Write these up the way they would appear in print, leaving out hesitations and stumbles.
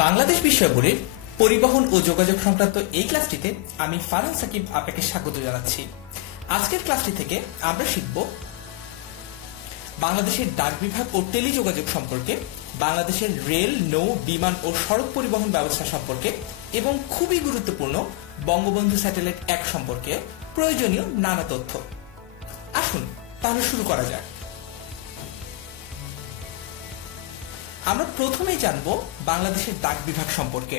বাংলাদেশ বিষয়গুলির পরিবহন ও যোগাযোগ সংক্রান্ত এই ক্লাসটিতে আমি ফারহান সাকিব আপনাকে স্বাগত জানাচ্ছি। আজকের ক্লাসটি থেকে আমরা শিখব বাংলাদেশের ডাক বিভাগ ও টেলিযোগাযোগ সম্পর্কে, বাংলাদেশের রেল, নৌ, বিমান ও সড়ক পরিবহন ব্যবস্থা সম্পর্কে এবং খুবই গুরুত্বপূর্ণ বঙ্গবন্ধু স্যাটেলাইট 1 সম্পর্কে প্রয়োজনীয় নানা তথ্য। আসুন তাহলে শুরু করা যাক। আমরা প্রথমেই জানব বাংলাদেশের ডাক বিভাগ সম্পর্কে।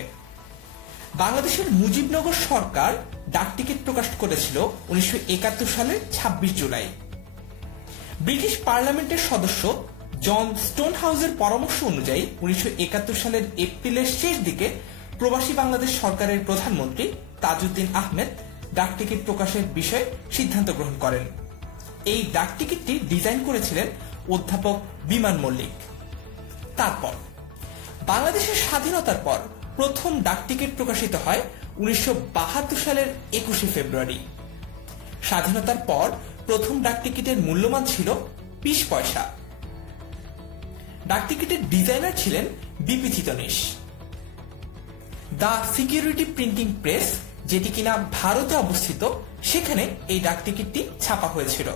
বাংলাদেশের মুজিবনগর সরকার ডাক টিকিট প্রকাশ করেছিল 1971 সালের 26 জুলাই। ব্রিটিশ পার্লামেন্টের সদস্য জন স্টোনহাউসের পরামর্শ অনুযায়ী 1971 সালের এপ্রিলের শেষ দিকে প্রবাসী বাংলাদেশ সরকারের প্রধানমন্ত্রী তাজউদ্দিন আহমেদ ডাক টিকিট প্রকাশের বিষয়ে সিদ্ধান্ত গ্রহণ করেন। এই ডাক টিকিটটি ডিজাইন করেছিলেন অধ্যাপক বিমান মল্লিক। তারপর বাংলাদেশের স্বাধীনতার পর প্রথম ডাক টিকিট প্রকাশিত হয় 1972 সালের 21 ফেব্রুয়ারি। স্বাধীনতার পর প্রথম ডাক টিকিটের মূল্যমান ছিল 20 পয়সা। ডাক টিকিটের ডিজাইনার ছিলেন BP Chitnis. The security printing press, যেটি কিনা ভারতে অবস্থিত, সেখানে এই ডাক টিকিটটি ছাপা হয়েছিল।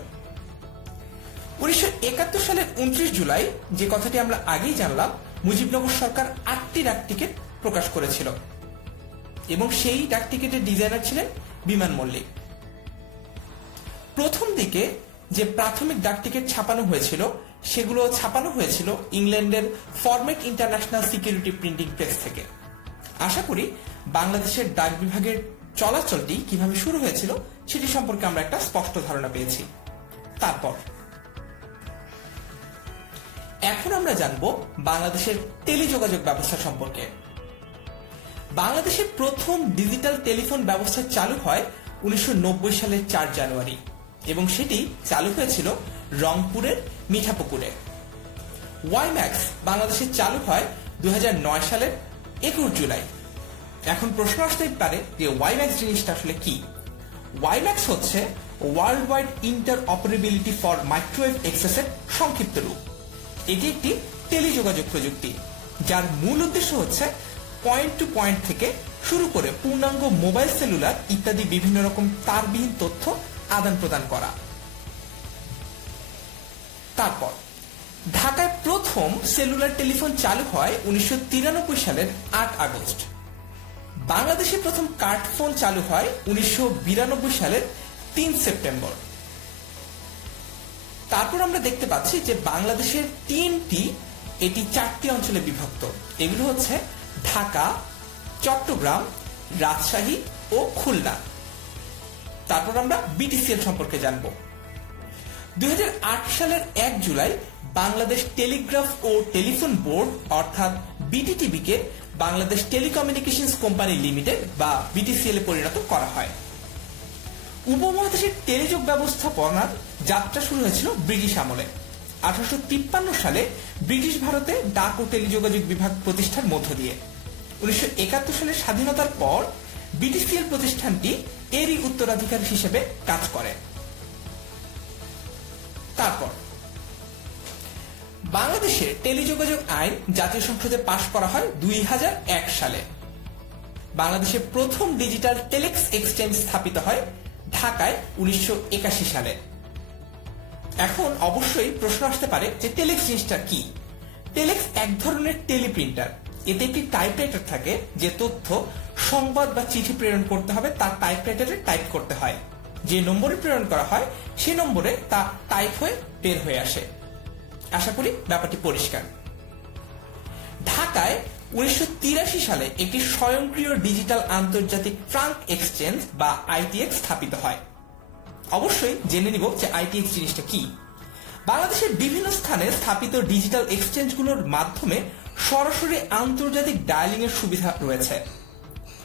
1971 সালের 29 জুলাই, যে কথাটি আমরা আগেই জানলাম, মুজিবনগর সরকার 8টি ডাক টিকিট প্রকাশ করেছিল এবং সেই ডাক টিকিটের ডিজাইনার ছিলেন বিমান মল্লিক। প্রথম দিকে যে প্রাথমিক ডাক টিকিট ছাপানো হয়েছিল সেগুলো ছাপানো হয়েছিল ইংল্যান্ডের format international security printing press থেকে। আশা করি বাংলাদেশের ডাক বিভাগের চলাচলটি কিভাবে শুরু হয়েছিল সেটি সম্পর্কে আমরা একটা স্পষ্ট ধারণা পেয়েছি। তারপর এখন আমরা জানব বাংলাদেশের টেলিযোগাযোগ ব্যবস্থা সম্পর্কে। বাংলাদেশের প্রথম ডিজিটাল টেলিফোন ব্যবস্থা চালু হয় 1990 সালের 4 জানুয়ারি এবং সেটি চালু হয়েছিল রংপুরের মিঠাপুকুরে। ওয়াইম্যাক্স বাংলাদেশে চালু হয় 2009 সালের 21 জুলাই। এখন প্রশ্ন আসতেই পারে যে ওয়াইম্যাক্স জিনিসটা আসলে কি? ওয়াইম্যাক্স হচ্ছে world wide interoperability for microwave এক্সেসের সংক্ষিপ্ত রূপ। এটি একটি টেলিযোগাযোগ প্রযুক্তি যার মূল উদ্দেশ্য হচ্ছে পয়েন্ট টু পয়েন্ট থেকে শুরু করে পূর্ণাঙ্গ মোবাইল, সেলুলার ইত্যাদি বিভিন্ন রকম তারবিহীন তথ্য আদান প্রদান করা। তারপর ঢাকায় প্রথম সেলুলার টেলিফোন চালু হয় 1993 সালের 8 আগস্ট। বাংলাদেশে প্রথম কার্ড ফোন চালু হয় 1992 সালের 3 সেপ্টেম্বর। তারপর আমরা দেখতে পাচ্ছি যে বাংলাদেশের টিএনটি এটি 4টি অঞ্চলে বিভক্ত। এগুলো হচ্ছে ঢাকা, চট্টগ্রাম, রাজশাহী ও খুলনা। তারপর আমরা বিটিসিএল সম্পর্কে জানব। 2008 সালের 1 জুলাই বাংলাদেশ টেলিগ্রাফ ও টেলিফোন বোর্ড অর্থাৎ বিটিটিবি কে বাংলাদেশ টেলিকমিউনিকেশনস কোম্পানি লিমিটেড বা বিটিসিএল এ পরিণত করা হয়। উপমহাদেশের টেলিযোগ ব্যবস্থাপনার যাত্রা শুরু হয়েছিল ব্রিটিশ আমলে। 1853 সালে ব্রিটিশ ভারতে ডাক ও টেলিযোগাযোগ বিভাগ প্রতিষ্ঠার মধ্য দিয়ে 1971 সালের স্বাধীনতার পর বিটিসিএল প্রতিষ্ঠানটি এরই উত্তরাধিকার হিসেবে কাজ করে। তারপর বাংলাদেশের টেলিযোগাযোগ আইন জাতীয় সংসদে পাশ করা হয় 2001 সালে। বাংলাদেশের প্রথম ডিজিটাল টেলেক্স এক্সচেঞ্জ স্থাপিত হয় ঢাকায় 1981 সালে। এখন অবশ্যই প্রশ্ন আসতে পারে যে টেলেক্স জিনিসটা কি? টেলেক্স এক ধরনের টেলিপ্রিন্টার। এতে একটি টাইপরাইটার থাকে, যে তথ্য, সংবাদ বা চিঠি প্রেরণ করতে হবে তার টাইপরাইটারে টাইপ করতে হয়। যে নম্বরে প্রেরণ করা হয় সে নম্বরে তা টাইপ হয়ে বের হয়ে আসে। আশা করি ব্যাপারটি পরিষ্কার। ঢাকায় 1983 সালে একটি স্বয়ংক্রিয় ডিজিটাল আন্তর্জাতিক ট্রাঙ্ক এক্সচেঞ্জ বা আইটিএক্স স্থাপিত হয়। অবশ্যই জেনে নিব যে আইটিএক্স জিনিসটা কি। বাংলাদেশের বিভিন্ন স্থানে স্থাপিত ডিজিটাল এক্সচেঞ্জগুলোর মাধ্যমে সরাসরি আন্তর্জাতিক ডায়ালিং এর সুবিধা রয়েছে।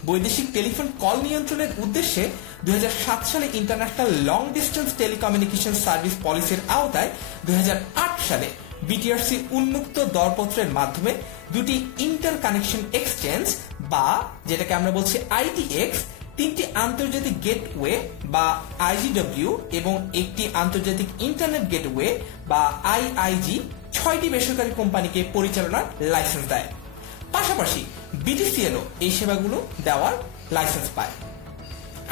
বৈদেশিক টেলিফোন কল নিয়ন্ত্রণের উদ্দেশ্যে 2007 সালে international long distance telecommunication service পলিসির আওতায় 2008 সালে বিটিআরসি উন্মুক্ত দরপত্রের মাধ্যমে দুটি ইন্টার কানেকশন এক্সচেঞ্জ বা যেটাকে আমরা বলছি আইটিএক্স, 3টি আন্তর্জাতিক গেটওয়ে বা আইজিডব্লিউ এবং একটি আন্তর্জাতিক ইন্টারনেট গেটওয়ে বা আইআইজি 6টি বেসরকারি কোম্পানিকে পরিচালনার লাইসেন্স দেয়। পাশাপাশি বিটিসিএলও এই সেবাগুলো দেওয়ার লাইসেন্স পায়।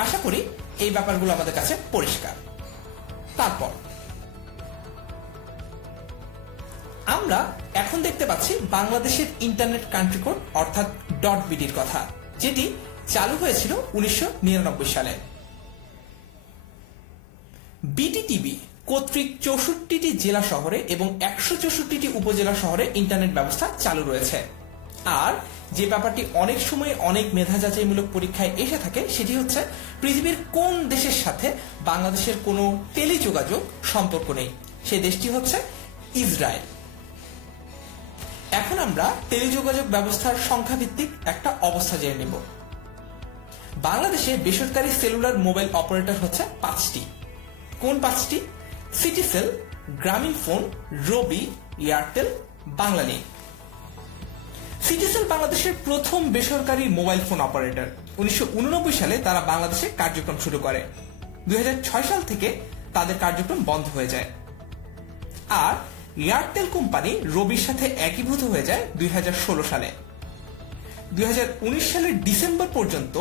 আশা করি এই ব্যাপারগুলো আমাদের কাছে পরিষ্কার। তারপর আমরা এখন দেখতে পাচ্ছি বাংলাদেশের ইন্টারনেট কান্ট্রি কোড অর্থাৎ .বিডির কথা, যেটি চালু হয়েছিল 1999 সালে। বিটিটিভি কর্তৃক 64টি জেলা শহরে এবং 164টি উপজেলা শহরে ইন্টারনেট ব্যবস্থা চালু রয়েছে। আর যে ব্যাপারটি অনেক সময় অনেক মেধা যাচাইমূলক পরীক্ষায় এসে থাকে সেটি হচ্ছে পৃথিবীর কোন দেশের সাথে বাংলাদেশের কোনো টেলিযোগাযোগ সম্পর্ক নেই। সেই দেশটি হচ্ছে ইসরায়েল। এখন আমরা টেলিযোগাযোগ ব্যবস্থার সংখ্যাভিত্তিক একটা অবস্থা জেনে নেব। বাংলাদেশে বেসরকারি সেলুলার মোবাইল অপারেটর হচ্ছে 5টি। কোন 5টি? সিটিসেল, গ্রামীণফোন, রবি, এয়ারটেল, বাংলালিংক। সিটিসেল বাংলাদেশের প্রথম বেসরকারি মোবাইল ফোন অপারেটর। 1989 সালে তারা বাংলাদেশে কার্যক্রম শুরু করে। 2006 সাল থেকে তাদের কার্যক্রম বন্ধ হয়ে যায়। আর এয়ারটেল কোম্পানি রবির সাথে একীভূত হয়ে যায় 2016 সালে। 2019 সালের ডিসেম্বর পর্যন্ত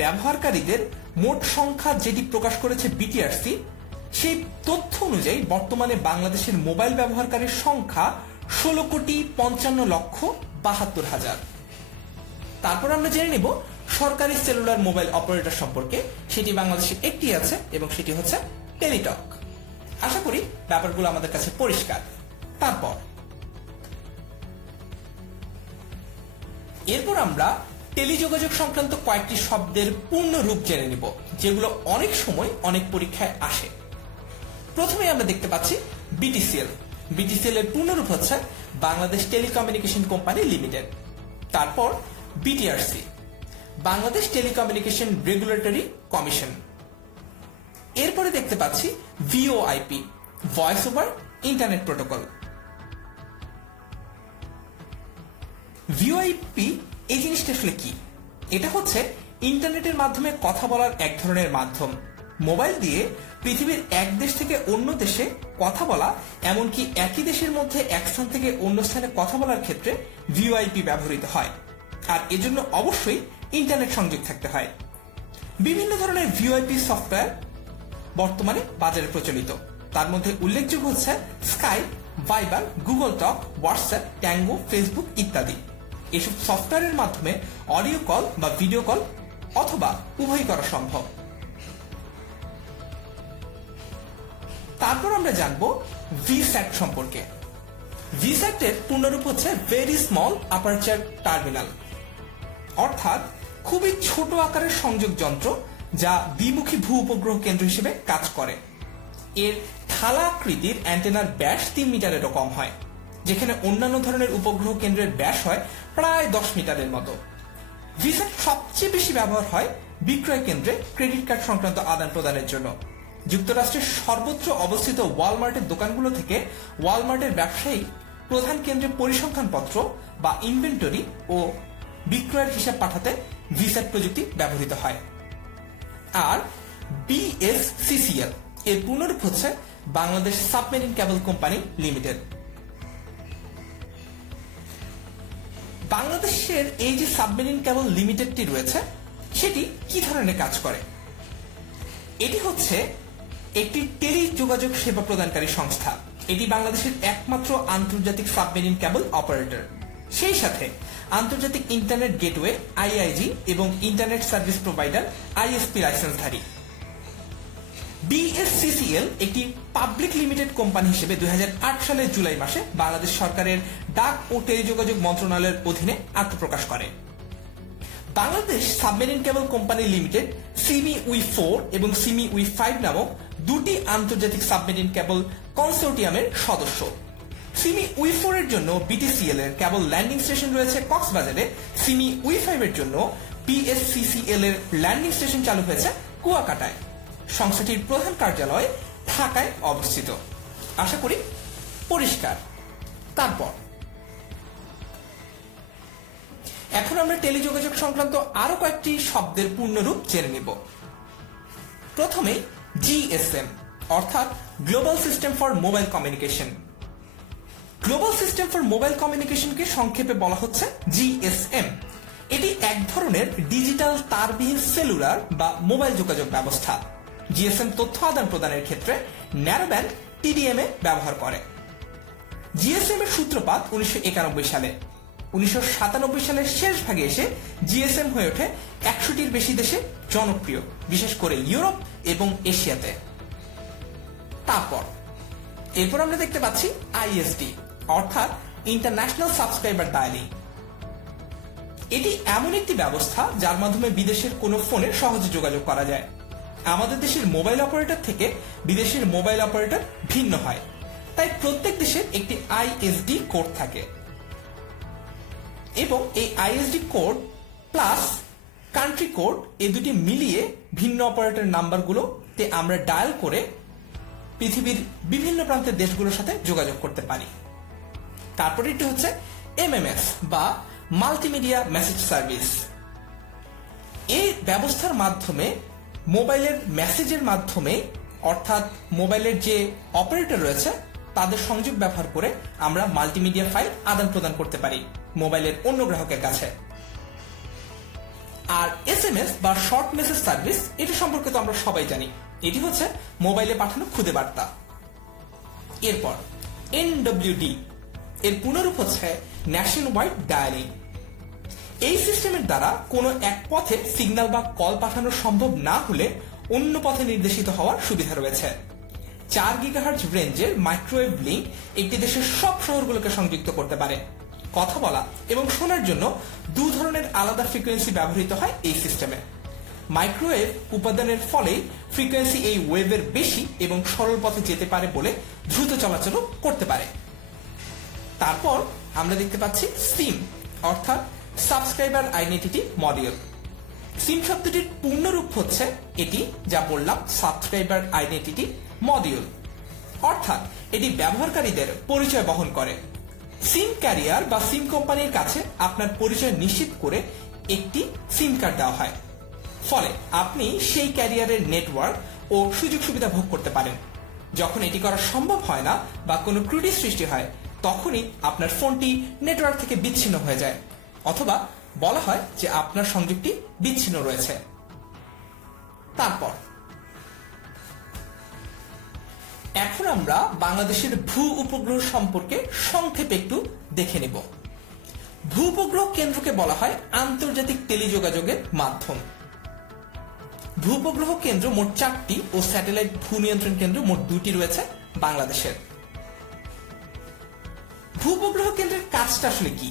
ব্যবহারকারীদের মোট সংখ্যা যেটি প্রকাশ করেছে বিটিআরসি, সেই তথ্য অনুযায়ী বর্তমানে বাংলাদেশের মোবাইল ব্যবহারকারীর সংখ্যা 16,55,72,000। তারপর আমরা জেনে নেব সরকারি সেলুলার মোবাইল অপারেটর সম্পর্কে। সেটি বাংলাদেশে একটি আছে এবং সেটি হচ্ছে টেলিটক। আশা করি ব্যাপারগুলো আমাদের কাছে পরিষ্কার। এরপর আমরা টেলিযোগাযোগ সংক্রান্ত কয়েকটি শব্দের পূর্ণ রূপ জেনে নিব, যেগুলো অনেক সময় অনেক পরীক্ষায় আসে। প্রথমে আমরা দেখতে পাচ্ছি বিটিসিএল। বিটিসিএল এর পূর্ণরূপ হচ্ছে বাংলাদেশ টেলিকমিউনিকেশন কোম্পানি লিমিটেড। তারপর BTRC, Bangladesh telecommunication regulatory commission. এরপরে দেখতে পাচ্ছি VoIP, voice over internet protocol. VoIP এই জিনিসটা আসলে কি? এটা হচ্ছে ইন্টারনেটের মাধ্যমে কথা বলার এক ধরনের মাধ্যম। মোবাইল দিয়ে পৃথিবীর এক দেশ থেকে অন্য দেশে কথা বলা, এমনকি একই দেশের মধ্যে এক স্থান থেকে অন্য স্থানে কথা বলার ক্ষেত্রে ভিওআইপি ব্যবহৃত হয়। আর এজন্য অবশ্যই ইন্টারনেট সংযোগ থাকতে হয়। বিভিন্ন ধরনের ভিওআইপি সফটওয়্যার বর্তমানে বাজারে প্রচলিত। তার মধ্যে উল্লেখযোগ্য হচ্ছে স্কাইপ, ভাইবার, গুগল টক, হোয়াটসঅ্যাপ, ট্যাঙ্গো, ফেসবুক ইত্যাদি। এসব সফটওয়্যারের মাধ্যমে অডিও কল বা ভিডিও কল অথবা উভয়ই করা সম্ভব। তারপর আমরা জানবো ভিস্যাট সম্পর্কে। ভিস্যাটের পূর্ণরূপ হচ্ছে ভেরি স্মল অ্যাপারচার টার্মিনাল, অর্থাৎ খুবই ছোট আকারের সংযোগ যন্ত্র যা দ্বিমুখী ভূ উপগ্রহ কেন্দ্র হিসেবে কাজ করে। এর থালা আকৃতির অ্যান্টেনার ব্যাস 3 মিটারেরও কম হয়, যেখানে অন্যান্য ধরনের উপগ্রহ কেন্দ্রের ব্যাস হয় প্রায় 10 মিটারের মতো। ভিস্যাট সবচেয়ে বেশি ব্যবহার হয় বিক্রয় কেন্দ্রে ক্রেডিট কার্ড সংক্রান্ত আদান প্রদানের জন্য। যুক্তরাষ্ট্রের সর্বত্র অবস্থিত ওয়ালমার্টের দোকানগুলো থেকে ওয়ালমার্টের ব্যবসায়ী প্রধান কেন্দ্রে পরিসংখ্যানপত্র বা ইনভেন্টরি ও বিক্রয়ের হিসাব পাঠাতে ভিস্যাট প্রযুক্তি ব্যবহৃত হয়। আর বিএসসিসিএল এর পূর্ণরূপ হচ্ছে Bangladesh submarine cable company limited. বাংলাদেশের এই যে সাবমেরিন কেবল লিমিটেডটি রয়েছে, সেটি কি ধরনের কাজ করে? এটি হচ্ছে একটি টেলিযোগাযোগ সেবা প্রদানকারী সংস্থা। এটি বাংলাদেশের একমাত্র আন্তর্জাতিক সাবমেরিন কেবল অপারেটর। সেই সাথে আন্তর্জাতিক ইন্টারনেট গেটওয়ে আইআইজি এবং ইন্টারনেট সার্ভিস প্রোভাইডার আইএসপি লাইসেন্সধারী। বিএসসিসিএল একটি পাবলিক লিমিটেড কোম্পানি হিসেবে 2008 সালের জুলাই মাসে বাংলাদেশ সরকারের ডাক ও টেলিযোগাযোগ মন্ত্রণালয়ের অধীনে আত্মপ্রকাশ করে। Bangladesh submarine cable company limited সিমিউই-4 এবং সিমিউই-5 নামক দুটি আন্তর্জাতিক সাবমেরিন কেবল কনসোর্টিয়ামের সদস্য। সিমিউই-4 এর জন্য বিটিসিএল এর কেবল ল্যান্ডিং স্টেশন রয়েছে কক্সবাজারে। সিমিউই-5 এর জন্য বিএসসিসিএল এর ল্যান্ডিং স্টেশন চালু হয়েছে কুয়াকাটায়। সংস্থাটির প্রধান কার্যালয় ঢাকায় অবস্থিত। আশা করি পরিষ্কার। তারপর এখন আমরা টেলিযোগাযোগ সংক্রান্ত আরো কয়েকটি শব্দের পূর্ণরূপ জেনে নিব। প্রথমে জিএসএম অর্থাৎ global system for mobile communication. Global system for mobile কমিউনিকেশনকে সংক্ষেপে বলা হচ্ছে জিএসএম। এটি এক ধরনের ডিজিটাল তারবিহীন সেলুলার বা মোবাইল যোগাযোগ ব্যবস্থা। জিএসএম তথ্য আদান প্রদানের ক্ষেত্রে ন্যারোব্যান্ড টিডিএমএ ব্যবহার করে। জিএসএম এর সূত্রপাত 1991 সালে। 1997 সালের শেষ ভাগে এসে জিএসএম হয়ে ওঠে 100টির বেশি দেশে জনপ্রিয়, বিশেষ করে ইউরোপ এবং এশিয়াতে। এরপর আমরা দেখতে পাচ্ছি আইএসডি অর্থাৎ ইন্টারন্যাশনাল সাবস্ক্রাইবার ডায়ালিং। এটি এমন একটি ব্যবস্থা যার মাধ্যমে বিদেশের কোনো ফোনে সহজে যোগাযোগ করা যায়। আমাদের দেশের মোবাইল অপারেটর থেকে বিদেশের মোবাইল অপারেটর ভিন্ন হয়, তাই প্রত্যেক দেশের একটি আইএসডি কোড থাকে এবং এই ISD code plus country code এই দুটি মিলিয়ে ভিন্ন অপারেটর নাম্বারগুলোতে আমরা ডায়াল করে পৃথিবীর বিভিন্ন প্রান্তের দেশগুলোর সাথে যোগাযোগ করতে পারি। তারপরে এটি হচ্ছে এমএমএস বা মাল্টিমিডিয়া মেসেজ সার্ভিস। এই ব্যবস্থার মাধ্যমে মোবাইলের মেসেজের মাধ্যমে অর্থাৎ মোবাইলের যে অপারেটর রয়েছে তাদের সংযোগ ব্যবহার করে আমরা মাল্টিমিডিয়া ফাইল আদান প্রদান করতে পারি মোবাইলের অন্য গ্রাহকের কাছে। আর এসএমএস বা শর্ট মেসেজ সার্ভিস এটি সম্পর্কে তো আমরা সবাই জানি, এটি হচ্ছে মোবাইলে পাঠানো খুদে বার্তা। এরপর এনডব্লিউডি এর পুনরূপ হচ্ছে ন্যাশন ওয়াইড ডায়ালিং। এই সিস্টেমের দ্বারা কোনো এক পথে সিগন্যাল বা কল পাঠানো সম্ভব না হলে অন্য পথে নির্দেশিত হওয়ার সুবিধা রয়েছে। 4 গিগাহার্জ রেঞ্জের মাইক্রোওয়েভ লিংক একটি দেশের সব শহরগুলোকে সংযুক্ত করতে পারে। কথা বলা এবং শোনার জন্য 2 ধরনের আলাদা ফ্রিকোয়েন্সি ব্যবহৃত হয় এই সিস্টেমে। মাইক্রোওয়েভ উপাদানের ফলে ফ্রিকোয়েন্সি এই ওয়েভের বেশি এবং সরল পথে যেতে পারে বলে দ্রুত চলাচল করতে পারে। তারপর আমরা দেখতে পাচ্ছি সিম অর্থাৎ সাবস্ক্রাইবার আইডেন্টিটি মডিউল। সিম শব্দটির পূর্ণরূপ হচ্ছে এটি যা বললাম, সাবস্ক্রাইবার আইডেন্টিটি মডিউল, অর্থাৎ এটি ব্যবহারকারীদের পরিচয় বহন করে। সিম ক্যারিয়ার বা সিম কোম্পানির কাছে আপনার পরিচয় নিশ্চিত করে একটি সিম কার্ড দেওয়া হয়, ফলে আপনি সেই ক্যারিয়ারের নেটওয়ার্ক ও সুযোগ সুবিধা ভোগ করতে পারেন। যখন এটি করা সম্ভব হয় না বা কোনো ত্রুটি সৃষ্টি হয় তখনই আপনার ফোনটি নেটওয়ার্ক থেকে বিচ্ছিন্ন হয়ে যায়, অথবা বলা হয় যে আপনার সংযোগটি বিচ্ছিন্ন রয়েছে। তারপর এখন আমরা বাংলাদেশের ভূ উপগ্রহ সম্পর্কে সংক্ষেপে একটু দেখে নেব। ভূ উপগ্রহ কেন্দ্রকে বলা হয় আন্তর্জাতিক টেলিযোগাযোগের মাধ্যম। ভূ উপগ্রহ কেন্দ্র মোট 4টি ও স্যাটেলাইট ভূ নিয়ন্ত্রণ কেন্দ্র মোট 2টি রয়েছে বাংলাদেশের। ভূ উপগ্রহ কেন্দ্রের কাজটা আসলে কি?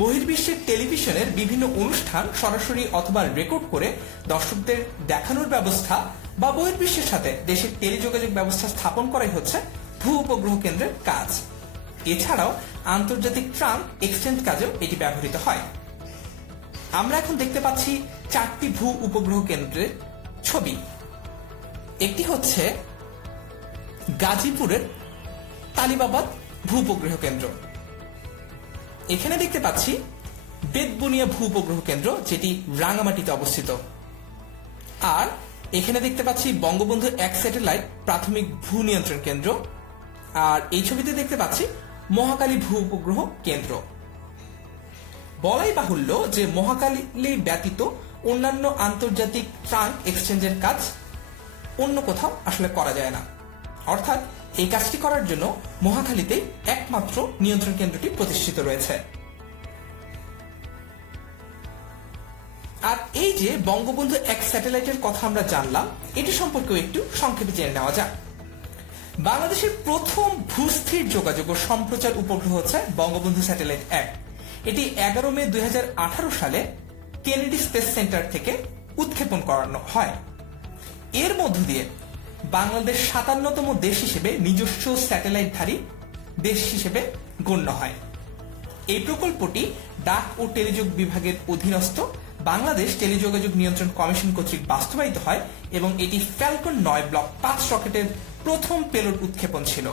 বহির্বিশ্বের টেলিভিশনের বিভিন্ন অনুষ্ঠান সরাসরি অথবা রেকর্ড করে দর্শকদের দেখানোর ব্যবস্থা বা বহির্বিশ্বের সাথে দেশের টেলিযোগাযোগ ব্যবস্থা স্থাপন করাই হচ্ছে ভূ উপগ্রহ কেন্দ্রের কাজ। এছাড়াও আন্তর্জাতিক ট্রাম এক্সচেঞ্জ কাজেও এটি ব্যবহৃত হয়। আমরা এখন দেখতে পাচ্ছি 4টি ভূ উপগ্রহ কেন্দ্রের ছবি। একটি হচ্ছে গাজীপুরের তালিবাবাদ ভূ উপগ্রহ কেন্দ্র। এখানে দেখতে পাচ্ছি বেতবুনিয়া ভূ উপগ্রহ কেন্দ্র, যেটি রাঙামাটিতে অবস্থিত। আর এখানে দেখতে পাচ্ছি বঙ্গবন্ধু 1 স্যাটেলাইট প্রাথমিক ভূ নিয়ন্ত্রণ কেন্দ্র। আর এই ছবিতে দেখতে পাচ্ছি মহাকালী ভূ উপগ্রহ কেন্দ্র। বলাই বাহুল্য যে মহাকালী ব্যতীত অন্যান্য আন্তর্জাতিক ট্রাঙ্ক এক্সচেঞ্জের কাজ অন্য কোথাও আসলে করা যায় না, অর্থাৎ এই কাজটি করার জন্য মহাখালীতেই একমাত্র নিয়ন্ত্রণ কেন্দ্রটি প্রতিষ্ঠিত রয়েছে। আর এই যে বঙ্গবন্ধু 1 স্যাটেলাইটের কথা আমরা জানলাম, এটি সম্পর্কেও একটু সংক্ষেপে জেনে নেওয়া যাক। বাংলাদেশের প্রথম ভূস্থির যোগাযোগ ও সম্প্রচার উপগ্রহ হচ্ছে বঙ্গবন্ধু স্যাটেলাইট 1। এটি 11 মে 2018 সালে কেনেডি স্পেস সেন্টার থেকে উৎক্ষেপণ করানো হয়। এর মধ্য দিয়ে বাংলাদেশ 57তম দেশ হিসেবে নিজস্ব স্যাটেলাইটধারী দেশ হিসেবে গণ্য হয়। এই প্রকল্পটি ডাক ও টেলিযোগ বিভাগের অধীনস্থ বাংলাদেশ টেলিযোগাযোগ নিয়ন্ত্রণ কমিশন কর্তৃক বাস্তবায়িত হয় এবং এটি ফ্যালকন 9 ব্লক 5 রকেটের প্রথম পেলোড উৎক্ষেপণ ছিল।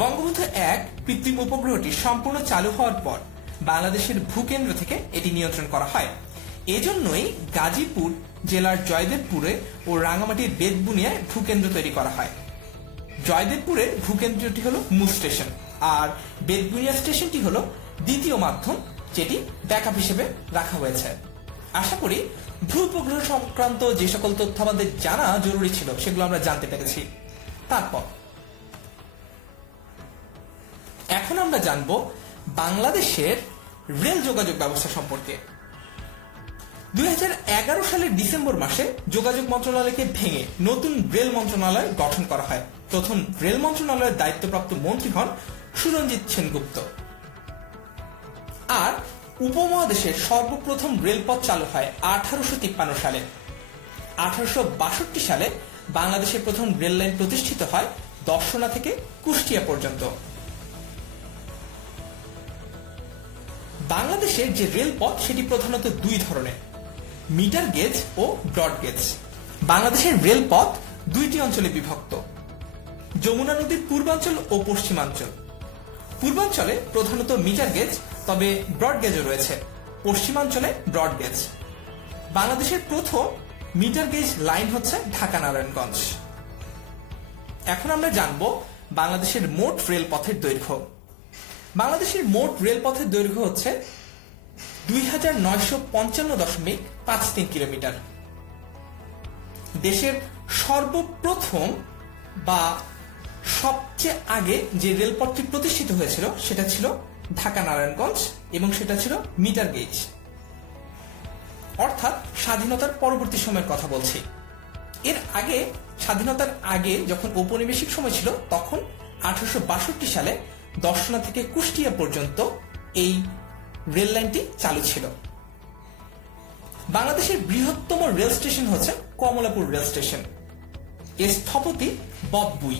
বঙ্গবন্ধু 1 কৃত্রিম উপগ্রহটি সম্পূর্ণ চালু হওয়ার পর বাংলাদেশের ভূকেন্দ্র থেকে এটি নিয়ন্ত্রণ করা হয়। এজন্যই গাজীপুর জেলার জয়দেবপুরে ও রাঙামাটির বেতবুনিয়ায় ভূকেন্দ্র তৈরি করা হয়। জয়দেবপুরের ভূকেন্দ্রটি হলো মূল স্টেশন, আর বেতবুনিয়া স্টেশনটি হলো দ্বিতীয় মাধ্যম, যেটি ব্যাকআপ হিসেবে রাখা হয়েছে। আশা করি ভূ-উপগ্রহ সংক্রান্ত যে সকল তথ্য আমাদের জানা জরুরি ছিল সেগুলো আমরা জানতে পেরেছি। তারপর এখন আমরা জানব বাংলাদেশের রেল যোগাযোগ ব্যবস্থা সম্পর্কে। 2011 সালের ডিসেম্বর মাসে যোগাযোগ মন্ত্রণালয়কে ভেঙে নতুন রেল মন্ত্রণালয় গঠন করা হয়। প্রথম রেল মন্ত্রণালয়ের দায়িত্বপ্রাপ্ত মন্ত্রী হন সুরঞ্জিত সেনগুপ্ত। আর উপমহাদেশের সর্বপ্রথম রেলপথ চালু হয় 1853 সালে। 1862 সালে বাংলাদেশের প্রথম রেল লাইন প্রতিষ্ঠিত হয় দর্শনা থেকে কুষ্টিয়া পর্যন্ত। বাংলাদেশের যে রেলপথ সেটি প্রধানত দুই ধরনের, মিটার গেজ ও ব্রড গেজ। বাংলাদেশের রেলপথ দুইটি অঞ্চলে বিভক্ত, যমুনা নদীর পূর্বাঞ্চল ও পশ্চিমাঞ্চল। পূর্বাঞ্চলে প্রধানত মিটার গেজ, তবে ব্রড গেজও রয়েছে। পশ্চিমাঞ্চলে ব্রড গেজ। বাংলাদেশের প্রথম মিটার গেজ লাইন হচ্ছে ঢাকা নারায়ণগঞ্জ। এখন আমরা জানব বাংলাদেশের মোট রেলপথের দৈর্ঘ্য। বাংলাদেশের মোট রেলপথের দৈর্ঘ্য হচ্ছে 2955.53 কিলোমিটার। দেশের সর্বপ্রথম বা সবচেয়ে আগে যে রেলপথটি প্রতিষ্ঠিত হয়েছিল সেটা ছিল ঢাকা নারায়ণগঞ্জ, এবং সেটা ছিল মিটার গেজ। অর্থাৎ স্বাধীনতার পরবর্তী সময়ের কথা বলছি। এর আগে, স্বাধীনতার আগে যখন ঔপনিবেশিক সময় ছিল, তখন 1862 সালে দর্শনা থেকে কুষ্টিয়া পর্যন্ত এই রেল লাইনটি চালু ছিল। বাংলাদেশের বৃহত্তম রেল স্টেশন হচ্ছে কমলাপুর রেল স্টেশন। এর স্থপতি বব বুই।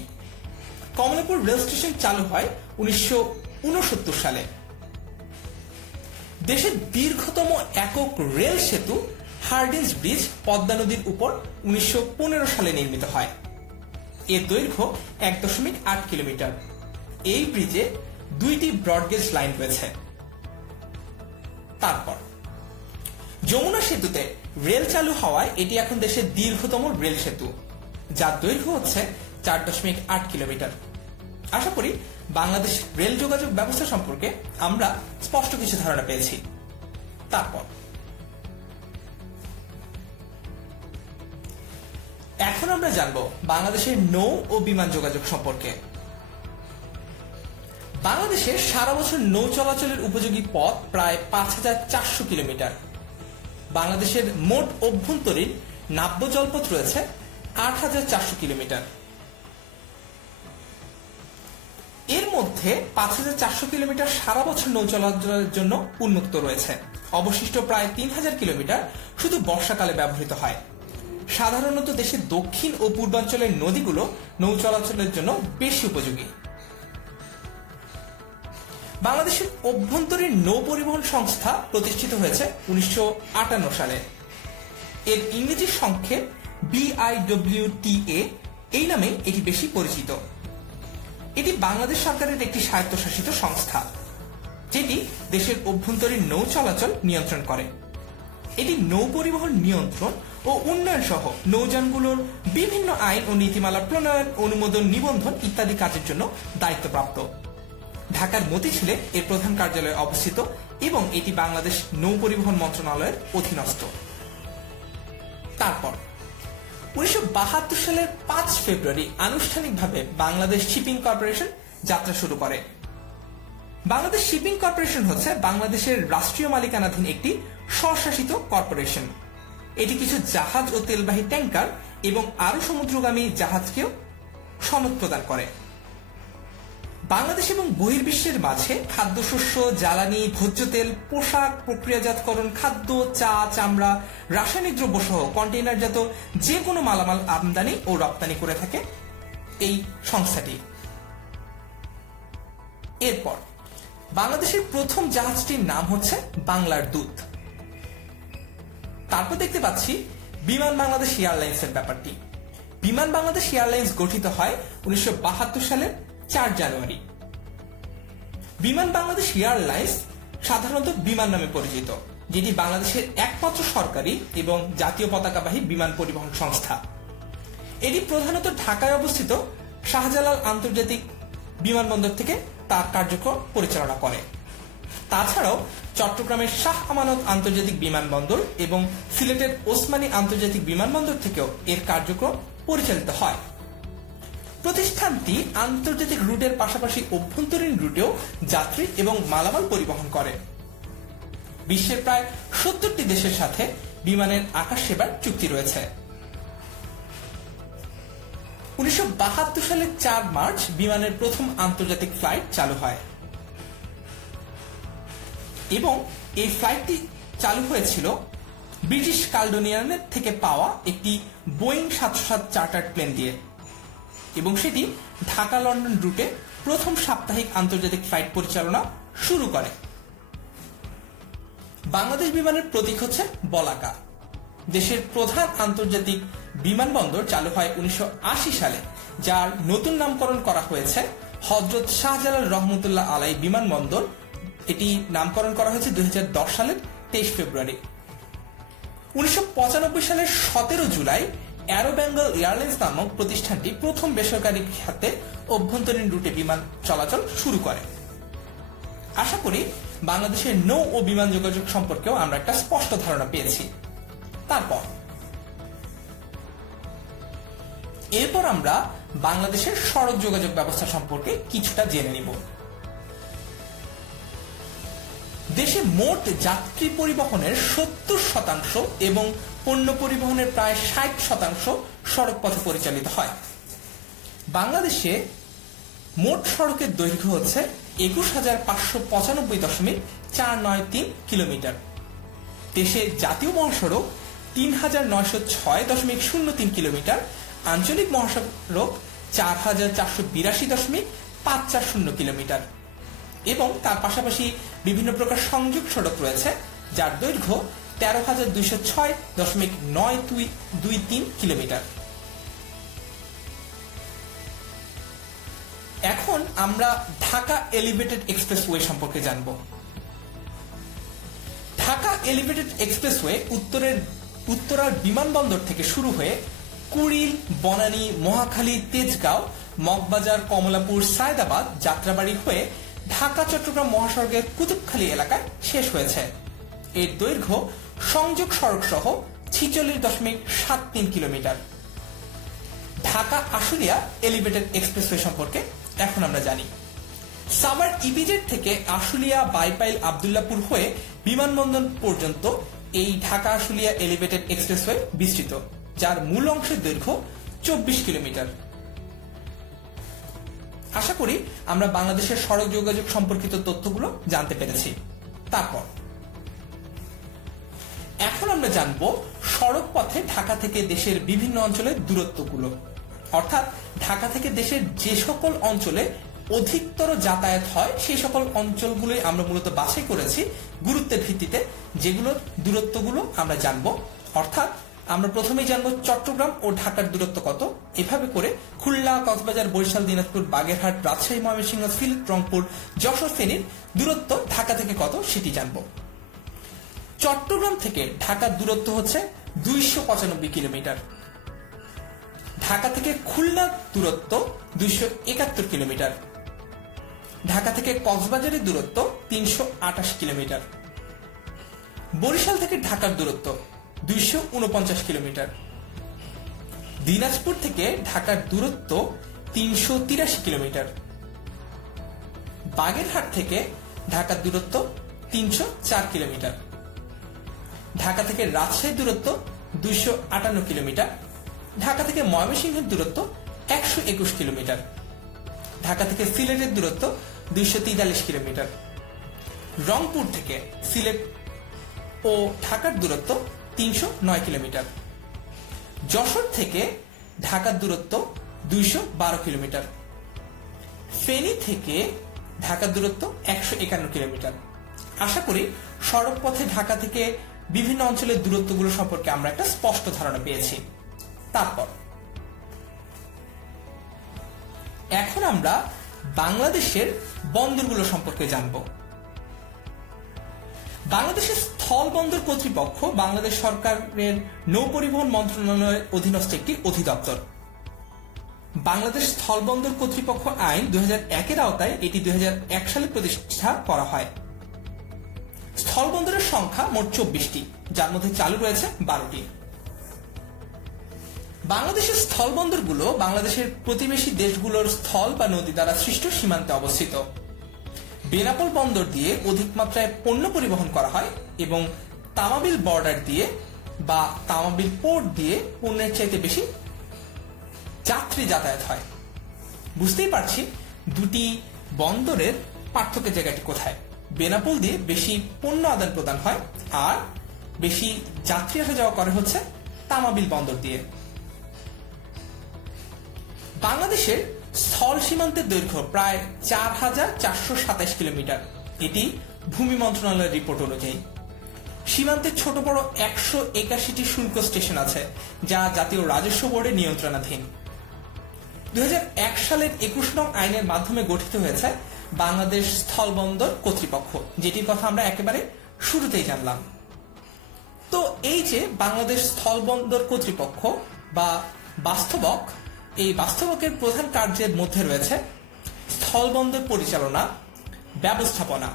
কমলাপুর রেল স্টেশন চালু হয় 1969 সালে। দেশের দীর্ঘতম একক রেল সেতু হার্ডিঞ্জ ব্রিজ পদ্মা নদীর উপর 1915 সালে নির্মিত হয়। এর দৈর্ঘ্য 1.8 কিলোমিটার। এই ব্রিজে দুইটি ব্রডগেজ লাইন রয়েছে। তারপর যমুনা সেতুতে রেল চালু হওয়ায় এটি এখন দেশের দীর্ঘতম রেল সেতু, যার দৈর্ঘ্য হচ্ছে 4.8 কিলোমিটার। আশা করি বাংলাদেশ রেল যোগাযোগ ব্যবস্থা সম্পর্কে আমরা স্পষ্ট কিছু ধারণা পেয়েছি। তারপর এখন আমরা জানব বাংলাদেশের নৌ ও বিমান যোগাযোগ সম্পর্কে। বাংলাদেশের সারা বছর নৌ চলাচলের উপযোগী পথ প্রায় 5400 কিলোমিটার। বাংলাদেশের মোট অভ্যন্তরীণ নাব্য জলপথ রয়েছে 8400 কিলোমিটার। এর মধ্যে 5400 কিলোমিটার সারা বছর নৌ চলাচলের জন্য উন্মুক্ত রয়েছে। অবশিষ্ট প্রায় 3000 কিলোমিটার শুধু বর্ষাকালে ব্যবহৃত হয়। সাধারণত দেশের দক্ষিণ ও পূর্বাঞ্চলের নদীগুলো নৌ চলাচলের জন্য বেশি উপযোগী। বাংলাদেশের অভ্যন্তরীণ নৌ পরিবহন সংস্থা প্রতিষ্ঠিত হয়েছে 1958 সালে। এর ইংরেজি সংক্ষেপ BIWTA, এই নামে এটি বেশি পরিচিত। এটি বাংলাদেশ সরকারের একটি স্বায়ত্তশাসিত সংস্থা, যেটি দেশের অভ্যন্তরীণ নৌ চলাচল নিয়ন্ত্রণ করে। এটি নৌ পরিবহন নিয়ন্ত্রণ ও উন্নয়ন সহ নৌযানগুলোর বিভিন্ন আইন ও নীতিমালা প্রণয়ন, অনুমোদন, নিবন্ধন ইত্যাদি কাজের জন্য দায়িত্বপ্রাপ্ত। ঢাকার মতিঝিলে এর প্রধান কার্যালয় অবস্থিত এবং এটি বাংলাদেশ নৌ পরিবহন মন্ত্রণালয়ের অধীনস্থ। তারপর 1972 সালের 5 ফেব্রুয়ারি আনুষ্ঠানিকভাবে বাংলাদেশ শিপিং কর্পোরেশন যাত্রা শুরু করে। বাংলাদেশ শিপিং কর্পোরেশন হচ্ছে বাংলাদেশের রাষ্ট্রীয় মালিকানাধীন একটি স্বশাসিত কর্পোরেশন। এটি কিছু জাহাজ ও তেলবাহী ট্যাঙ্কার এবং আরো সমুদ্রগামী জাহাজকেও সনদ প্রদান করে। বাংলাদেশ এবং বহির্বিশ্বের মাঝে খাদ্যশস্য, জ্বালানি, ভোজ্য তেল, পোশাক, প্রক্রিয়াজাতকরণ, খাদ্য, চা, চামড়া, রাসায়নিক দ্রব্য সহ কন্টেইনারজাত যে কোনো মালামাল আমদানি ও রপ্তানি করে থাকে এই সংস্থাটি। এরপর বাংলাদেশের প্রথম জাহাজটির নাম হচ্ছে বাংলার দূত। তারপর দেখতে পাচ্ছি বিমান বাংলাদেশ এয়ারলাইন্সের ব্যাপারটি। বিমান বাংলাদেশ এয়ারলাইন্স গঠিত হয় 1972 সালের 4 জানুয়ারি। বিমান বাংলাদেশ এয়ারলাইন্স সাধারণত বিমান নামে পরিচিত, যেটি বাংলাদেশের একমাত্র সরকারি এবং জাতীয় পতাকাবাহী বিমান পরিবহন সংস্থা। এটি প্রধানত ঢাকায় অবস্থিত শাহজালাল আন্তর্জাতিক বিমানবন্দর থেকে তার কার্যক্রম পরিচালনা করে। তাছাড়াও চট্টগ্রামের শাহ আমানত আন্তর্জাতিক বিমানবন্দর এবং সিলেটের ওসমানী আন্তর্জাতিক বিমানবন্দর থেকেও এর কার্যক্রম পরিচালিত হয়। প্রতিষ্ঠানটি আন্তর্জাতিক রুটের পাশাপাশি অভ্যন্তরীণ রুটেও যাত্রী এবং মালামাল পরিবহন করে। বিশ্বের প্রায় 70টি দেশের সাথে বিমানের আকাশ সেবার চুক্তি রয়েছে। 1972 সালের 4 মার্চ বিমানের প্রথম আন্তর্জাতিক ফ্লাইট চালু হয় এবং এই ফ্লাইটটি চালু হয়েছিল ব্রিটিশ কালডোনিয়ানের থেকে পাওয়া একটি বোয়িং 707 চার্টার্ড প্লেন দিয়ে এবং সেটি ঢাকা লন্ডন রুটে প্রথম সাপ্তাহিক আন্তর্জাতিক ফ্লাইট পরিচালনা শুরু করে। বাংলাদেশ বিমানের প্রতীক হচ্ছে বলাকা। দেশের প্রধান আন্তর্জাতিক বিমানবন্দর চালু হয় 1980 সালে, যার নতুন নামকরণ করা হয়েছে হযরত শাহজালাল রহমতুল্লাহ আলাই বিমানবন্দর। এটি নামকরণ করা হয়েছে 2010 সালের 23 ফেব্রুয়ারি। 1995 সালের 17 জুলাই অ্যারো বেঙ্গল এয়ারলাইন্স নামক প্রতিষ্ঠানটি প্রথম বেসরকারি খাতে অভ্যন্তরীণ রুটে বিমান চলাচল শুরু করে। আশা করি বাংলাদেশের নৌ ও বিমান যোগাযোগ সম্পর্কেও আমরা একটা স্পষ্ট ধারণা পেয়েছি। এরপর আমরা বাংলাদেশের সড়ক যোগাযোগ ব্যবস্থা সম্পর্কে কিছুটা জেনে নিব। দেশে মোট যাত্রী পরিবহনের 70% এবং পণ্য পরিবহনের প্রায় 60% সড়ক পথে পরিচালিত হয়। বাংলাদেশে মোট সড়কের দৈর্ঘ্য হচ্ছে 21,595.493 কিলোমিটার। দেশে জাতীয় মহাসড়ক 3,906.03 কিলোমিটার, আঞ্চলিক মহাসড়ক 4,482.540 কিলোমিটার এবং তার পাশাপাশি বিভিন্ন প্রকার সংযোগ সড়ক রয়েছে, যার দৈর্ঘ্য 13,206.9223 কিলোমিটার। এখন আমরা ঢাকা এলিভেটেড এক্সপ্রেসওয়ে সম্পর্কে জানব। ঢাকা এলিভেটেড এক্সপ্রেসওয়ে উত্তরার বিমানবন্দর থেকে শুরু হয়ে কুড়িল, বনানী, মহাখালী, তেজগাঁও, মগবাজার, কমলাপুর, সায়দাবাদ, যাত্রাবাড়ি হয়ে ঢাকা চট্টগ্রাম মহাসড়কের কুতুবখালী এলাকায় শেষ হয়েছে। এর দৈর্ঘ্য সংযোগ সড়ক সহ 46.73 kilometre. Dhaka Ashulia elevated expressway সম্পর্কে এখন আমরা জানি। সাভার ইপিজেড থেকে আশুলিয়া, বাইপাইল, আব্দুল্লাহপুর হয়ে বিমানবন্দর পর্যন্ত এই ঢাকা আশুলিয়া এলিভেটেড এক্সপ্রেসওয়ে বিস্তৃত, যার মূল অংশের দৈর্ঘ্য 24 কিলোমিটার। আশা করি আমরা বাংলাদেশের সড়ক যোগাযোগ সম্পর্কিত তথ্যগুলো জানতে পেরেছি। এখন আমরা জানব সড়ক পথে ঢাকা থেকে দেশের বিভিন্ন অঞ্চলের দূরত্বগুলো, অর্থাৎ ঢাকা থেকে দেশের যে সকল অঞ্চলে অধিকতর যাতায়াত হয় সেই সকল অঞ্চলগুলোই আমরা মূলত বাছাই করেছি গুরুত্বের ভিত্তিতে, যেগুলোর দূরত্বগুলো আমরা জানব। অর্থাৎ আমরা প্রথমেই জানবো চট্টগ্রাম ও ঢাকার দূরত্ব কত, এভাবে করে খুলনা, কক্সবাজার, বরিশাল, দিনাজপুর, বাগেরহাট, রাজশাহী, ময়মনসিংহ, সিলেট, রংপুর, যশোর, ফেনীর দূরত্ব ঢাকা থেকে কত সেটি জানবো। চট্টগ্রাম থেকে ঢাকার দূরত্ব হচ্ছে 295 কিলোমিটার। ঢাকা থেকে খুলনার দূরত্ব 271 কিলোমিটার। ঢাকা থেকে কক্সবাজারের দূরত্ব 328 কিলোমিটার। বরিশাল থেকে ঢাকার দূরত্ব 249 কিলোমিটার। দিনাজপুর থেকে ঢাকার দূরত্ব 383 কিলোমিটার। বাগেরহাট থেকে ঢাকার দূরত্ব 304 কিলোমিটার। ঢাকা থেকে রাজশাহীর দূরত্ব 258 কিলোমিটার। ঢাকা থেকে ময়মনসিংহের দূরত্ব 121 কিলোমিটার। ঢাকা থেকে সিলেটের দূরত্ব 243 কিলোমিটার। রংপুর থেকে সিলেট ও ঢাকার দূরত্ব 309 কিলোমিটার। যশোর থেকে ঢাকার দূরত্ব 212 কিলোমিটার। ফেনী থেকে ঢাকার দূরত্ব 151 কিলোমিটার। আশা করি সড়ক পথে ঢাকা থেকে বিভিন্ন অঞ্চলের দূরত্বগুলো সম্পর্কে আমরা একটা স্পষ্ট ধারণা পেয়েছি। এখন আমরা বাংলাদেশের বন্দরগুলো সম্পর্কে জানব। বাংলাদেশের স্থল বন্দর কর্তৃপক্ষ বাংলাদেশ সরকারের নৌ পরিবহন মন্ত্রণালয়ের অধীনস্থ একটি অধিদপ্তর। বাংলাদেশ স্থলবন্দর কর্তৃপক্ষ আইন 2001-এর আওতায় এটি 2001 সালে প্রতিষ্ঠা করা হয়। স্থলবন্দরের সংখ্যা মোট 24টি, যার মধ্যে চালু রয়েছে 12টি। বাংলাদেশের স্থলবন্দরগুলো বাংলাদেশের প্রতিবেশী দেশগুলোর স্থল বা নদী দ্বারা সৃষ্ট সীমান্তে অবস্থিত। বেনাপোল বন্দর দিয়ে অধিক মাত্রায় পণ্য পরিবহন করা হয় এবং তামাবিল বর্ডার দিয়ে বা তামাবিল পোর্ট দিয়ে পণ্যের চাইতে বেশি যাত্রী যাতায়াত হয়। বুঝতেই পারছি দুটি বন্দরের পার্থক্যের জায়গাটি কোথায়। বেনাপোল দিয়ে বেশি পণ্য আদান প্রদান হয় আর বেশি যাত্রী আসা যাওয়া করে হচ্ছে তামাবিল বন্দর দিয়ে। বাংলাদেশের স্থল সীমান্তের দৈর্ঘ্য প্রায় 4,427 কিলোমিটার, এটি ভূমি মন্ত্রণালয়ের রিপোর্ট অনুযায়ী। সীমান্তে ছোট বড় 181টি শুল্ক স্টেশন আছে, যা জাতীয় রাজস্ব বোর্ডের নিয়ন্ত্রণাধীন। 2001 সালের 21 নং আইনের মাধ্যমে গঠিত হয়েছে বাংলাদেশ স্থলবন্দর কর্তৃপক্ষ, যেটির কথা আমরা একেবারে শুরুতেই জানলাম। তো এই যে বাংলাদেশ স্থলবন্দর কর্তৃপক্ষ বা বাস্তবক, এই বাস্তবকের প্রধান কার্যের মধ্যে রয়েছে স্থলবন্দর পরিচালনা, ব্যবস্থাপনা,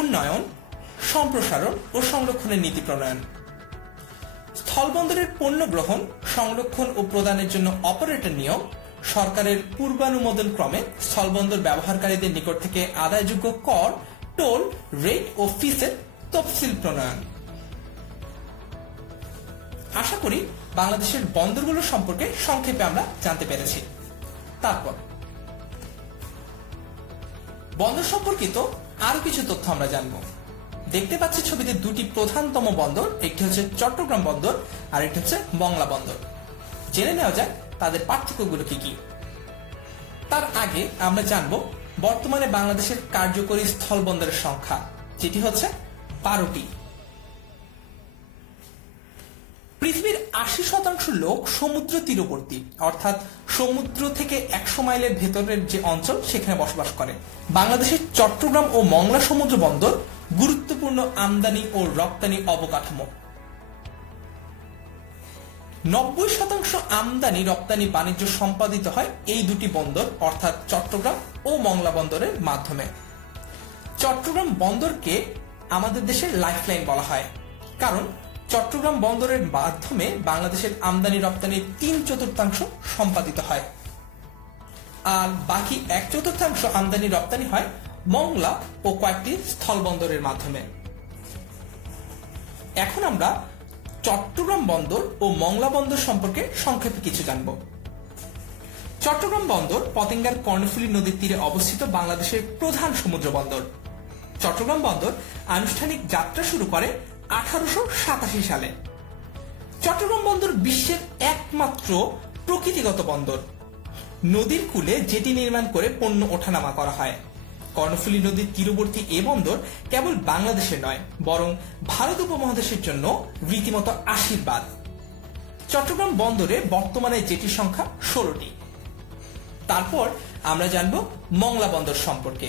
উন্নয়ন, সম্প্রসারণ ও সংরক্ষণের নীতি প্রণয়ন। স্থলবন্দরের পণ্য গ্রহণ, সংরক্ষণ ও প্রদানের জন্য অপারেটর নিয়োগ, সরকারের পূর্বানুমোদন ক্রমে স্থলবন্দর ব্যবহারকারীদের নিকট থেকে আদায়যোগ্য কর, টোল, রেট ও ফিসের তফসিল প্রণয়ন। আশা করি বাংলাদেশের বন্দরগুলো সম্পর্কে সংক্ষেপে আমরা জানতে পেরেছি। তারপর বন্দর সম্পর্কিত আরো কিছু তথ্য আমরা জানব। দেখতে পাচ্ছি ছবিতে দুটি প্রধানতম বন্দর, একটি হচ্ছে চট্টগ্রাম বন্দর আর একটি হচ্ছে মংলা বন্দর। জেনে নেওয়া যাক তাদের পার্থক্যগুলো কি কি। তার আগে আমরা জানব বর্তমানে বাংলাদেশের কার্যকরী স্থল বন্দরের সংখ্যা, যেটি হচ্ছে 12টি। পৃথিবীর 80% লোক সমুদ্র তীরবর্তী, অর্থাৎ সমুদ্র থেকে 100 মাইলের ভেতরের যে অঞ্চল সেখানে বসবাস করে। বাংলাদেশের চট্টগ্রাম ও মংলা সমুদ্র বন্দর গুরুত্বপূর্ণ আমদানি ও রপ্তানি অবকাঠামো। 90% আমদানি রপ্তানি বাণিজ্য সম্পাদিত হয় এই দুটি বন্দর অর্থাৎ চট্টগ্রাম ও মংলা বন্দরের মাধ্যমে। চট্টগ্রাম বন্দরকে আমাদের দেশের লাইফলাইন বলা হয়, কারণ চট্টগ্রাম বন্দরের মাধ্যমে বাংলাদেশের আমদানি রপ্তানির 3/4 সম্পাদিত হয়, আর বাকি 1/4 আমদানি রপ্তানি হয় মংলা ও কয়েকটি স্থল বন্দরের মাধ্যমে। এখন আমরা চট্টগ্রাম বন্দর ও মংলা বন্দর সম্পর্কে সংক্ষেপে কিছু জানব। চট্টগ্রাম বন্দর পতেঙ্গার কর্ণফুলী নদীর তীরে অবস্থিত বাংলাদেশের প্রধান সমুদ্র বন্দর। চট্টগ্রাম বন্দর আনুষ্ঠানিক যাত্রা শুরু করে 1887 সালে। চট্টগ্রাম বন্দর বিশ্বের একমাত্র প্রকৃতিগত বন্দর। নদীর কূলে জেটি নির্মাণ করে পণ্য ওঠানামা করা হয়। কর্ণফুলী নদীর তীরবর্তী এ বন্দর কেবল বাংলাদেশের নয়, বরং ভারত উপমহাদেশের জন্য রীতিমতো আশীর্বাদ। চট্টগ্রাম বন্দরে বর্তমানে জেটির সংখ্যা 16টি। তারপর আমরা জানব মংলা বন্দর সম্পর্কে।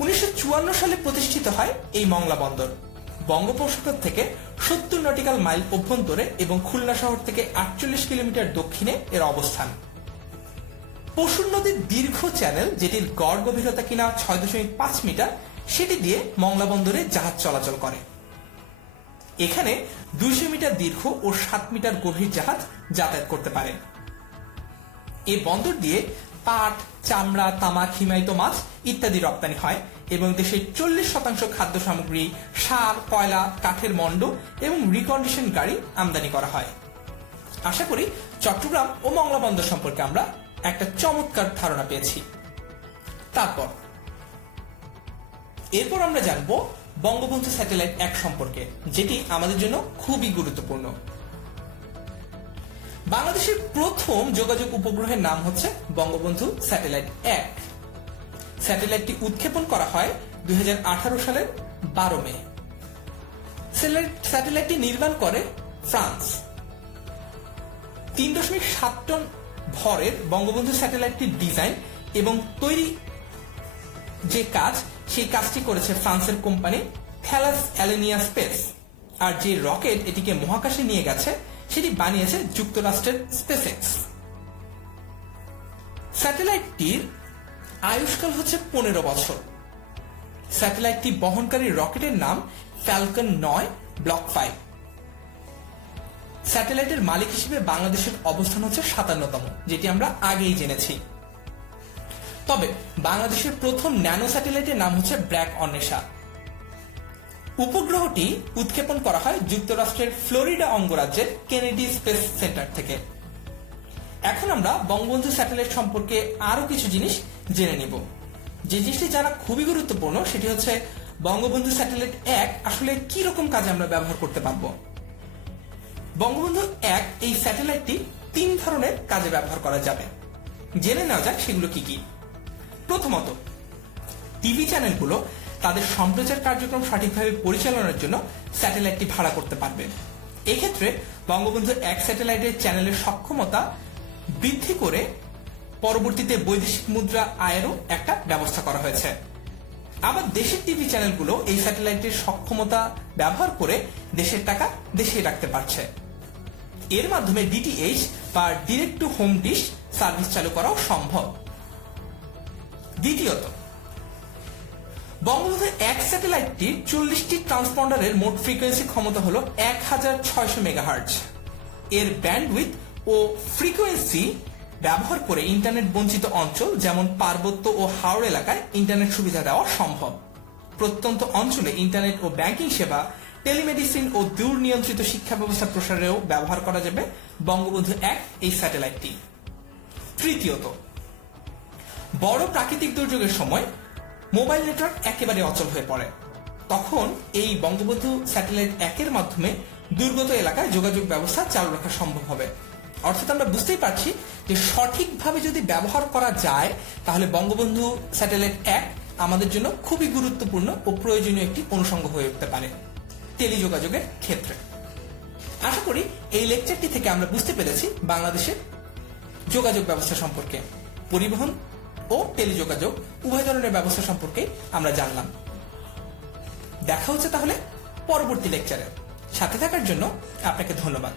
1954 সালে প্রতিষ্ঠিত হয় এই মংলা বন্দর। বঙ্গোপসাগর থেকে 70 নটিক্যাল মাইল অভ্যন্তরে এবং খুলনা শহর থেকে 48 কিলোমিটার দক্ষিণে এর অবস্থান। পশুর নদীর দীর্ঘ চ্যানেল, যেটির গড় গভীরতা কিনা 6.5 মিটার, সেটি দিয়ে মংলা বন্দরে জাহাজ চলাচল করে। এখানে 200 মিটার দীর্ঘ ও 7 মিটার গভীর জাহাজ যাতায়াত করতে পারে। এই বন্দর দিয়ে পাট, চামড়া, তামাক, হিমায়িত মাছ ইত্যাদি রপ্তানি হয় এবং দেশের 40% খাদ্য সামগ্রী, সার, কয়লা, কাঠের মণ্ড এবং রিকন্ডিশন গাড়ি আমদানি করা হয়। আশা করি চট্টগ্রাম ও মংলা বন্দর সম্পর্কে আমরা একটা চমৎকার ধারণা পেয়েছি। এরপর আমরা জানব বঙ্গবন্ধু স্যাটেলাইট 1 সম্পর্কে, যেটি আমাদের জন্য খুবই গুরুত্বপূর্ণ। বাংলাদেশের প্রথম যোগাযোগ উপগ্রহের নাম হচ্ছে বঙ্গবন্ধু স্যাটেলাইট 1। স্যাটেলাইটটি উৎক্ষেপণ করা হয় 2018 সালের 12 মে। স্যাটেলাইটটি নির্মাণ করে ফ্রান্স। 3.7 টন ভরের বঙ্গবন্ধু স্যাটেলাইটটির ডিজাইন এবং তৈরি যে কাজ, সেই কাজটি করেছে ফ্রান্সের কোম্পানি থ্যালাস অ্যালেনিয়া স্পেস, আর যে রকেট এটিকে মহাকাশে নিয়ে গেছে সেটি বানিয়েছে যুক্তরাষ্ট্রের স্পেসএক্স। স্যাটেলাইটটির আয়ুষ্কাল হচ্ছে 15 বছর। স্যাটেলাইটটি বহনকারী রকেটের নাম ফ্যালকন 9 ব্লক 5। স্যাটেলাইটের মালিক হিসেবে বাংলাদেশের অবস্থান হচ্ছে 57তম, যেটি আমরা আগেই জেনেছি। তবে বাংলাদেশের প্রথম ন্যানো স্যাটেলাইটের নাম হচ্ছে ব্র্যাক অন্বেষা। উপগ্রহটি উৎক্ষেপণ করা হয় যুক্তরাষ্ট্রের ফ্লোরিডা অঙ্গরাজ্যের কেনেডি স্পেস সেন্টার থেকে। এখন আমরা বঙ্গবন্ধু স্যাটেলাইট সম্পর্কে আরো কিছু জিনিস জেনে নিব। যে জিনিসটি জানা খুবই গুরুত্বপূর্ণ সেটি হচ্ছে বঙ্গবন্ধু স্যাটেলাইট 1 আসলে কি রকম কাজে আমরা ব্যবহার করতে পারবো। বঙ্গবন্ধু 1 এই স্যাটেলাইটটি 3 ধরনের কাজে ব্যবহার করা যাবে। জেনে নেওয়া যাক সেগুলো কি কি। প্রথমত, টিভি চ্যানেলগুলো তাদের সম্প্রচার কার্যক্রম সঠিকভাবে পরিচালনার জন্য স্যাটেলাইটটি ভাড়া করতে পারবে। এক্ষেত্রে বঙ্গবন্ধু 1 স্যাটেলাইটের চ্যানেলের সক্ষমতা বৃদ্ধি করে পরবর্তীতে বৈদেশিক মুদ্রা আয়েরও একটা ব্যবস্থা করা হয়েছে। আবার দেশের টিভি চ্যানেলগুলো এই স্যাটেলাইটের সক্ষমতা ব্যবহার করে দেশের টাকা দেশেই রাখতে পারছে। এর মাধ্যমে ডিটিএইচ বা direct to home dish service চালু করাও সম্ভব। দ্বিতীয়ত, বঙ্গবন্ধু 1 স্যাটেলাইটটির 40টি ট্রান্সপন্ডারের মোট ফ্রিকোয়েন্সি ক্ষমতা হলো 1600 মেগাহার্টজ। এর ব্যান্ডউইথ ও ফ্রিকোয়েন্সি ব্যবহার করে ইন্টারনেট বঞ্চিত অঞ্চল যেমন পার্বত্য ও হাওড় এলাকায় ইন্টারনেট সুবিধা দেওয়া সম্ভব। প্রত্যন্ত অঞ্চলে ইন্টারনেট ও ব্যাংকিং সেবা, টেলিমেডিসিন ও দূর নিয়ন্ত্রিত শিক্ষা ব্যবস্থা প্রসারেও ব্যবহার করা যাবে বঙ্গবন্ধু 1 এই স্যাটেলাইটটি। তৃতীয়ত, বড় প্রাকৃতিক দুর্যোগের সময় মোবাইল নেটওয়ার্ক একেবারে অচল হয়ে পড়ে। তখন এই বঙ্গবন্ধু স্যাটেলাইট 1 এর মাধ্যমে দুর্গত এলাকায় যোগাযোগ ব্যবস্থা চালু রাখা সম্ভব হবে। অর্থাৎ আমরা বুঝতেই পারছি যে সঠিকভাবে যদি ব্যবহার করা যায় তাহলে বঙ্গবন্ধু স্যাটেলাইট 1 আমাদের জন্য খুবই গুরুত্বপূর্ণ ও প্রয়োজনীয় একটি অনুষঙ্গ হয়ে উঠতে পারে টেলিযোগাযোগের ক্ষেত্রে। আশা করি এই লেকচারটি থেকে আমরা বুঝতে পেরেছি বাংলাদেশের যোগাযোগ ব্যবস্থা সম্পর্কে। পরিবহন ও টেলিযোগাযোগ উভয় ধরনের ব্যবস্থা সম্পর্কে আমরা জানলাম। দেখা হচ্ছে তাহলে পরবর্তী লেকচারে। সাথে থাকার জন্য আপনাকে ধন্যবাদ।